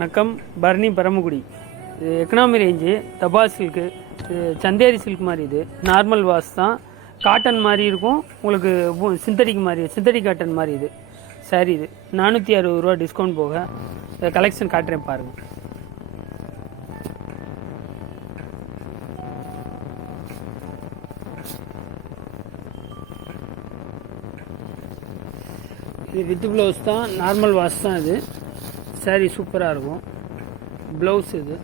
வணக்கம். பரணி பரமக்குடி. இது economy range தபால் சில்க்கு. இது சந்தேரி சில்க் மாதிரி. இது நார்மல் வாஷ் தான். காட்டன் மாதிரி இருக்கும் உங்களுக்கு. சிந்தட்டிக் மாதிரி, சிந்தட்டிக் காட்டன் மாதிரி. இது சாரி. இது 460 ரூபா டிஸ்கவுண்ட் போக. கலெக்ஷன் காட்டுறேன் பாருங்கள். இது வித் ப்ளவுஸ் தான், நார்மல் வாஷ் தான். இது சாரி சூப்பராக இருக்கும். ப்ளவுஸ் இது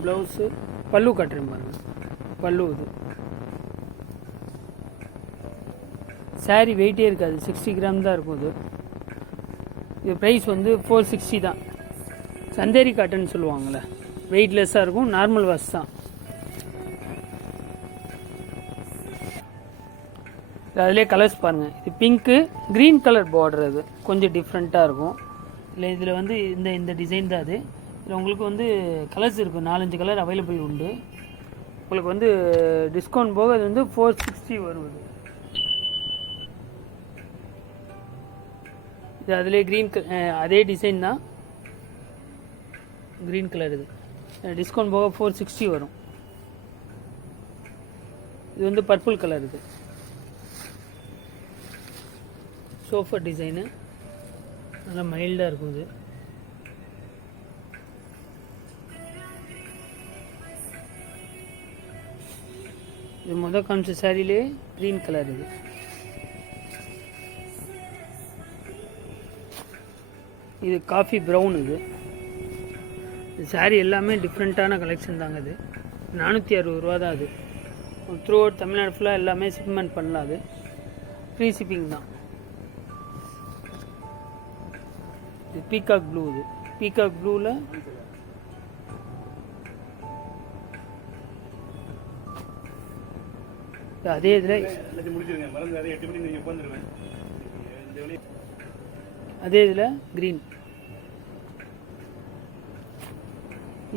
ப்ளவுஸு பல்லு காட்டுறேன் பாருங்க. பல்லு இது சாரி வெயிட்டே இருக்காது, 60 கிராம் தான் இருக்கும். இது ப்ரைஸ் வந்து 460 தான். சந்தேரி காட்டன் சொல்லுவாங்கள்ல, வெயிட்லெஸ்ஸாக இருக்கும். நார்மல் வாஷ் தான். அதிலே கலர்ஸ் பாருங்கள். இது பிங்க்கு க்ரீன் கலர் பார்டர். அது கொஞ்சம் டிஃப்ரெண்ட்டாக இருக்கும். இல்லை இதில் வந்து இந்த டிசைன் தான். அது இதில் உங்களுக்கு வந்து கலர்ஸ் இருக்கும், 4-5 கலர் அவைலபிள் உண்டு. உங்களுக்கு வந்து டிஸ்கவுண்ட் போக அது வந்து 460 வருவது. இது அதிலே க்ரீன் அதே டிசைன் தான், க்ரீன் கலர். இது டிஸ்கவுண்ட் போக 460 வரும். இது வந்து பர்பிள் கலர். இது சோஃபா டிசைனு, நல்லா மைல்டாக இருக்கும். இது மொதல் காமிச்ச சாரிலே க்ரீன் கலர். இது காஃபி ப்ரௌன். இது சாரி எல்லாமே டிஃப்ரெண்ட்டான கலெக்ஷன் தாங்க. இது 460 ரூபா தான். அது த்ரூ அவுட் தமிழ்நாடு ஃபுல்லாக எல்லாமே ஷிப்மெண்ட் பண்ணலாம். அது ஃப்ரீ ஷிப்பிங் தான். இது பீகாக் ப்ளூ. இது பீகாக் ப்ளூவில் அதே இதில் க்ரீன்.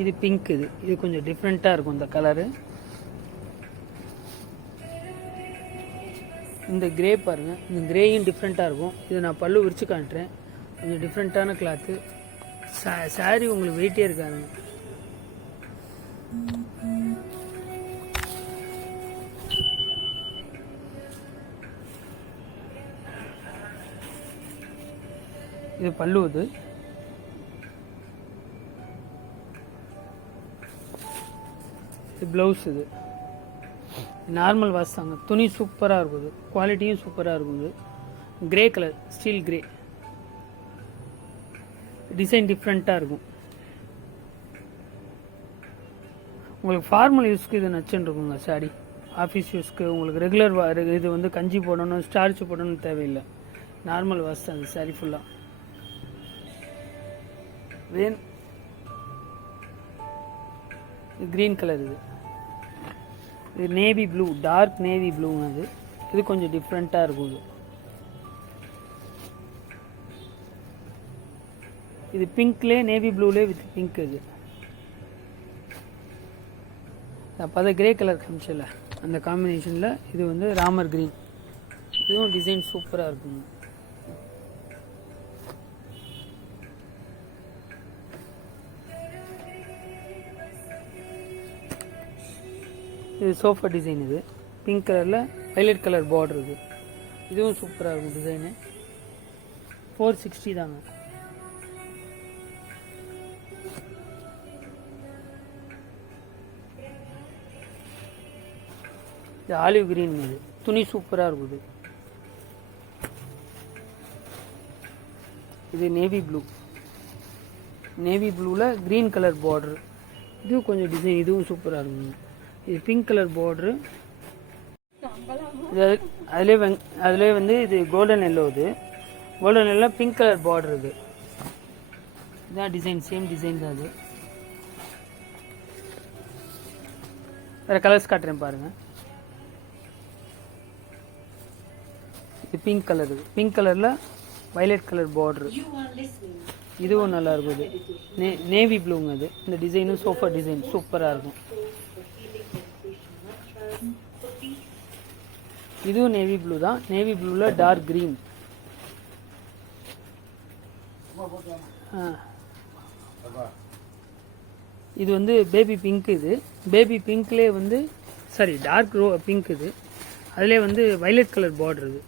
இது பிங்க். இது கொஞ்சம் டிஃப்ரெண்ட்டாக இருக்கும் இந்த கலரு. இந்த கிரே பாருங்கள், இந்த கிரேயும் டிஃப்ரெண்ட்டாக இருக்கும். இது நான் பல்லு விரித்து காட்டுறேன். கொஞ்சம் டிஃப்ரெண்ட்டான கிளாத்து. சாரி உங்களுக்கு வெயிட்டே இருக்காதுங்க. இது பல்லு. இது ப்ளவுஸ். இது நார்மல் வாஷ் தாங்க. துணி சூப்பராக இருக்குது, குவாலிட்டியும் சூப்பராக இருக்குது. Grey colour, steel grey. Design டிஃப்ரெண்ட்டாக இருக்கும். உங்களுக்கு ஃபார்மல் யூஸ்க்கு இது நச்சுன்னு இருக்குங்க சாரி. ஆஃபீஸ் யூஸ்க்கு உங்களுக்கு ரெகுலர் இது வந்து கஞ்சி போடணும், ஸ்டார்ச் போடணும்னு தேவையில்லை. நார்மல் வாஷ் தான் அது சாரி ஃபுல்லாக. இது க்ரீன் கலர். இது நேவி ப்ளூ, டார்க் நேவி ப்ளூங்க. இது கொஞ்சம் டிஃப்ரெண்ட்டாக இருக்கும். இது பிங்க்லே நேவி ப்ளூலே வித் பிங்க். இது அப்போ அதை கிரே கலர் காமிச்சல, அந்த காம்பினேஷனில் இது வந்து ராமர் க்ரீன். இதுவும் டிசைன் சூப்பராக இருக்குங்க. இது சோஃபா டிசைன். இது பிங்க் கலரில் வைலட் கலர் பார்டர். இதுவும் சூப்பராக இருக்கும் டிசைனு. 460 தாங்க. இது ஆலிவ் கிரீன். இது துணி சூப்பராக இருக்குது. இது நேவி ப்ளூ. நேவி ப்ளூவில் க்ரீன் கலர் பார்டரு. இதுவும் கொஞ்சம் டிசைன், இதுவும் சூப்பராக இருக்குங்க. இது பிங்க் கலர் பார்டரு. இது அதிலே வந்து இது கோல்டன் எல்லோ. இது golden yellow pink colour border. இதுதான் டிசைன், சேம் டிசைன் தான். அது வேறு கலர்ஸ் காட்டுறேன் பாருங்கள். இது பிங்க் கலர். பிங்க் கலரில் வைலட் கலர் பார்டரு. இதுவும் நல்லா இருக்கும். இது நேவி ப்ளூங்க. அது இந்த டிசைனும் சோஃபா டிசைன் சூப்பராக இருக்கும். இதுவும் நேவி ப்ளூ தான். நேவி ப்ளூவில் டார்க் க்ரீன். இது வந்து பேபி பிங்க். இது பேபி பிங்க்லேயே வந்து சாரி டார்க் பிங்க். இது அதிலே வந்து வைலட் கலர் பார்டர். இது